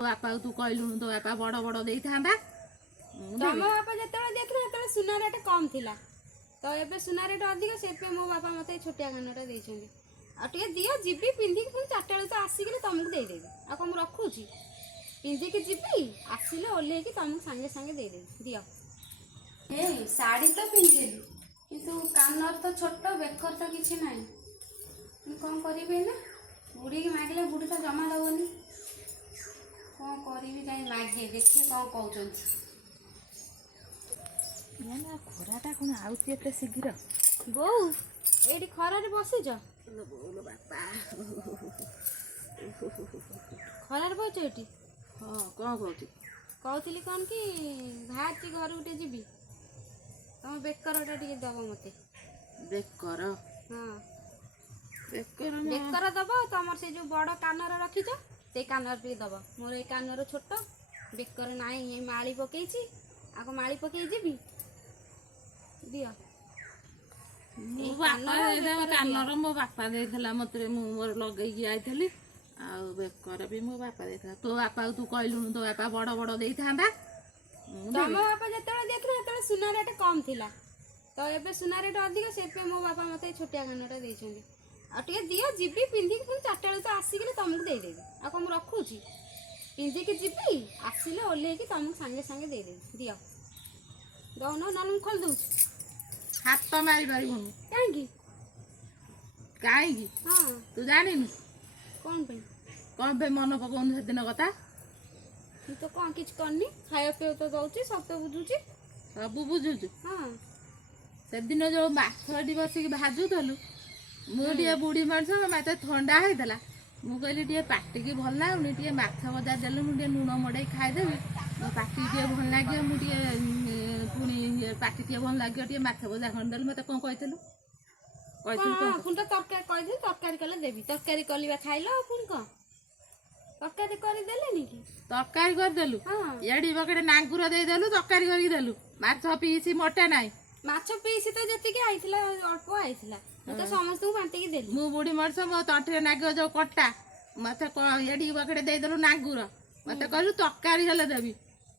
ବାପା ତୁ କହିଲୁନୁ ତୋ ବାପା ବଡ଼ ବଡ଼ ଦେଇଥାନ୍ତା। ତମ ବାପା ଯେତେବେଳେ ଦେଇଥିଲେ ସେତେବେଳେ ସୁନା ରେଟ୍ କମ୍ ଥିଲା, ତ ଏବେ ସୁନା ରେଟ୍ ଅଧିକ, ସେଥିପାଇଁ ମୋ ବାପା ମୋତେ ଏଇ ଛୋଟିଆ କାନଟା ଦେଇଛନ୍ତି। ଆଉ ଟିକେ ଦିଅ, ଯିବି ପିନ୍ଧିକି, ପୁଣି 4ଟା ବେଳକୁ ତ ଆସିକିରି ତମକୁ ଦେଇଦେବି। ଆଉ କ'ଣ ମୁଁ ରଖୁଛି? ପିନ୍ଧିକି ଯିବି, ଆସିଲେ ଓହ୍ଲେଇକି ତମକୁ ସାଙ୍ଗେ ସାଙ୍ଗେ ଦେଇଦେବି। ଦିଅ। ଏଇ ଶାଢ଼ୀ ତ ପିନ୍ଧିଲି, କିନ୍ତୁ କାନର ତ ଛୋଟ, ବେକର ତ କିଛି ନାହିଁ। ମୁଁ କ'ଣ କରିବି ନା? ବୁଢ଼ୀକି ମାଗିଲେ ବୁଢ଼ୀ ତ ଜମା ଦେବନି। କ'ଣ କରିବି? ଯାଇ ମାଗିଏ, ଦେଖିଏ କ'ଣ କହୁଛନ୍ତି। ନା ଖରାଟା କ'ଣ ଆଉଛି ଏତେ ଶୀଘ୍ର? ବୋଉ ଏଇଠି ଖରାରେ ବସିଛ? ବୋଉଲୋ ବାପା, ଖରାରେ ବସିଛ ଏଠି? ହଁ କ'ଣ କହୁଛୁ? କହୁଥିଲି କ'ଣ କି, ବାହାରିଛି ଘରକୁ ଟିକେ ଯିବି, ତମ ବେକରଟା ଟିକେ ଦବ ମୋତେ। ବେକର? ହଁ, ବେକର ବେକର ଦବ। ତମର ସେ ଯୋଉ ବଡ଼ କାନର ରଖିଛ, ସେଇ କାନର ଟିକେ ଦବ। ମୋର ଏଇ କାନର ଛୋଟ, ବେକର ନାହିଁ, ଏଇ ମାଳି ପକେଇଛି। ଆଗ ମାଳି ପକେଇ ଯିବି, ଦିଅ। କାନର ମୋ ବାପା ଦେଇଥିଲା ମତେ, ମୁଁ ମୋର ଲଗେଇକି ଯାଇଥିଲି। ଆଉ ବେକର ବି ମୋ ବାପା ଦେଇଥିଲା। ତୋ ବାପା ତୁ କହିଲୁନୁ ତୋ ବାପା ବଡ଼ ବଡ଼ ଦେଇଥାନ୍ତା। ତମ ବାପା ଯେତେବେଳେ ଦେଇଥିଲେ ସେତେବେଳେ ସୁନା ରେଟ୍ କମ୍ ଥିଲା, ତ ଏବେ ସୁନା ରେଟ୍ ଅଧିକ, ସେଥିପାଇଁ ମୋ ବାପା ମୋତେ ଏଇ ଛୋଟିଆ କାନଟା ଦେଇଛନ୍ତି। ଆଉ ଟିକେ ଦିଅ, ଯିବି ପିନ୍ଧିକି, ପୁଣି 4ଟା ବେଳକୁ ତ ଆସିକିରି ତମକୁ ଦେଇଦେବି। ଆଉ କ'ଣ ମୁଁ ରଖୁଛି? ପିନ୍ଧିକି ଯିବି, ଆସିଲେ ଓହ୍ଲେଇକି ତମକୁ ସାଙ୍ଗେ ସାଙ୍ଗେ ଦେଇଦେବି। ଦିଅ। ଦଉନ, ନହେଲେ ମୁଁ ଖୋଲି ଦେଉଛି। ହାତ ମାରି ପାରିବୁନି। କାହିଁକି? କାହିଁକି? ହଁ, ତୁ ଜାଣିନୁ କ'ଣ ପାଇଁ? କ'ଣ ପାଇଁ ମନେ ପକାଉନୁ ସେଦିନ କଥା? ମୁଁ ତ କ'ଣ କିଛି କରିନି, ଖାଇବା ପିଇବା ତ ଦଉଛି, ସବୁ ତ ବୁଝୁଛି। ସବୁ ବୁଝୁଛୁ? ହଁ। ସେଦିନ ଯୋଉ ମାଛଟି ବସିକି ଭାଜୁଥିଲୁ, ମୁଁ ଟିକେ ବୁଢ଼ୀ ମଣିଷ, ମତେ ଥଣ୍ଡା ହେଇଥିଲା। ମୁଁ କହିଲି ଟିକେ ପାଟିକି ଭଲ ଲାଗୁନି, ଟିକେ ମାଛ ଭଜା ଦେଲୁ, ମୁଁ ଟିକେ ଲୁଣ ମଡ଼େଇ ଖାଇଦେବି, ମୋ ପାଟିକି ଟିକେ ଭଲ ଲାଗିବ। ମୁଁ ଟିକେ ପୁଣି ପାଟି ଟିକେ ଭଲ ଲାଗିବ, ଟିକେ ମାଛ ଭଜା ଖଣ୍ଡେ ଦେଲୁ। ମତେ କ'ଣ କହିଥିଲୁ? ପୁଣି ତ ତରକାରୀ କହିଥିଲି, ତରକାରୀ କଲେ ଦେବି। ତରକାରୀ କଲି ବା ଖାଇଲ, ଆଉ ପୁଣି କ'ଣ ତରକାରୀ କରିଦେଲେନି କି? ତରକାରୀ କରିଦେଲୁ? ଏଡି ବକେଟେ ନାଙ୍ଗୁର ଦେଇଦେଲୁ, ତରକାରୀ କରିକି ଦେଲୁ। ମାଛ ପିଇସି ମୋଟେ ନାହିଁ। ମାଛ ପିଇସି ତ ଯେତିକି ଆଇଥିଲା ଅଳ୍ପ ଆଇଥିଲା, ମୁଁ ତ ସମସ୍ତଙ୍କୁ ବାଣ୍ଟିକି ଦେଲି। ମୁଁ ବୁଢ଼ୀ ମଣିଷ, ମୋ ତଣ୍ଟିରେ ନାଗିବ ଯୋଉ କଣ୍ଟା, ମତେ ଏଡି ବକେଟେ ଦେଇଦେଲୁ ନାଙ୍ଗୁର। ମତେ କହିଲୁ ତରକାରୀ ହେଲେ ଦେବି।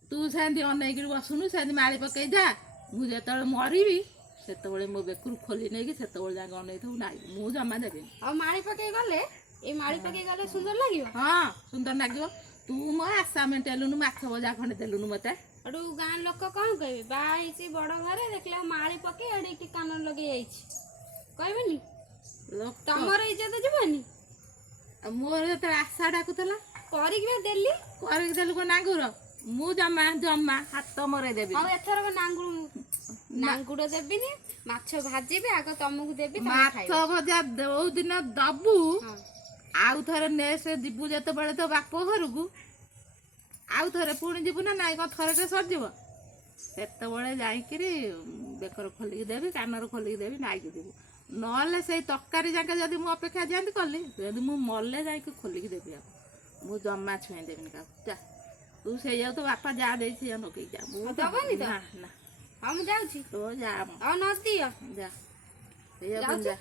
ତୁ ସେମିତି ଅନେଇକିରି ବସୁନୁ, ସେମିତି ମାଳି ପକେଇ ଯା। ମୁଁ ଯେତେବେଳେ ମରିବି, ସେତେବେଳେ ମୋ ବେକରୁ ଖୋଲି ନେଇକି ସେତେବେଳେ ଯାକେ ଅନେଇଥିବୁ। ନାଇଁ, ମୁଁ ଜମା ଦେବିନି। ଆଉ ମାଳି ପକେଇ ଗଲେ, ଏଇ ମାଳି ପକେଇ ଗଲେ ସୁନ୍ଦର ଲାଗିବ। ହଁ, ସୁନ୍ଦର ଲାଗିବ। ତୁ ମୋ ଆଶା ମେଣ୍ଟେଇଲୁନୁ, ମାଛ ଭଜା ଖଣ୍ଡେ ଦେଲୁନୁ ମତେ। ଏଠୁ ଗାଁ ଲୋକ କ'ଣ କହିବେ? ବାହା ହେଇଛି ବଡ଼ ଘରେ, ଦେଖିଲା ମାଳି ପକେଇ ଏଠି କାନ ଲଗେଇ ଯାଇଛି, କହିବେନି? ତମର ଇଜ୍ଜତ ଯିବନି? ଆଉ ମୋର ଯେତେବେଳେ ଆଶା ଡାକୁଥିଲା, କରିକି ବା ଦେଲି। କରିକି ଦେଲୁ କ'ଣ ନାଙ୍ଗୁର? ମୁଁ ଜମା ଜମା ହାତ ମରେଇ ଦେବି। ଆଉ ଏଥରକ ନାଙ୍ଗୁଡ଼ ଦେବିନି, ମାଛ ଭାଜିବି, ଆଗ ତମକୁ ଦେବି। ମାଛ ଭଜା ଯୋଉ ଦିନ ଦବୁ, ଆଉ ଥରେ ନେକ୍ସଟ ଯିବୁ ଯେତେବେଳେ ତୋ ବାପ ଘରକୁ, ଆଉ ଥରେ ପୁଣି ଯିବୁ ନା ନାଇଁ? କ'ଣ ଥରକେ ସରିଯିବ? ସେତେବେଳେ ଯାଇକିରି ବେକର ଖୋଲିକି ଦେବି, କାନର ଖୋଲିକି ଦେବି, ନାଇକି ଯିବୁ। ନହେଲେ ସେଇ ତରକାରୀ ଯାକେ ଯଦି ମୁଁ ଅପେକ୍ଷା ଯେମିତି କଲି, ଯଦି ମୁଁ ମଲେ ଯାଇକି ଖୋଲିକି ଦେବି। ଆଉ ମୁଁ ଜମା ଛୁଇଁ ଦେବିନି କାହାକୁ। ଯା, ତୁ ସେଇଆକୁ ତୋ ବାପା ଯାହା ଦେଇଛି ଲଗେଇକି ଯା। ମୁଁ ଦବନି ତ? ନା ନା, ହଁ, ମୁଁ ଯାଉଛି। ତୁ ଯା, ଆଉ ନ ଦିଅ, ଯା, ସେଇଆକୁ ଯା।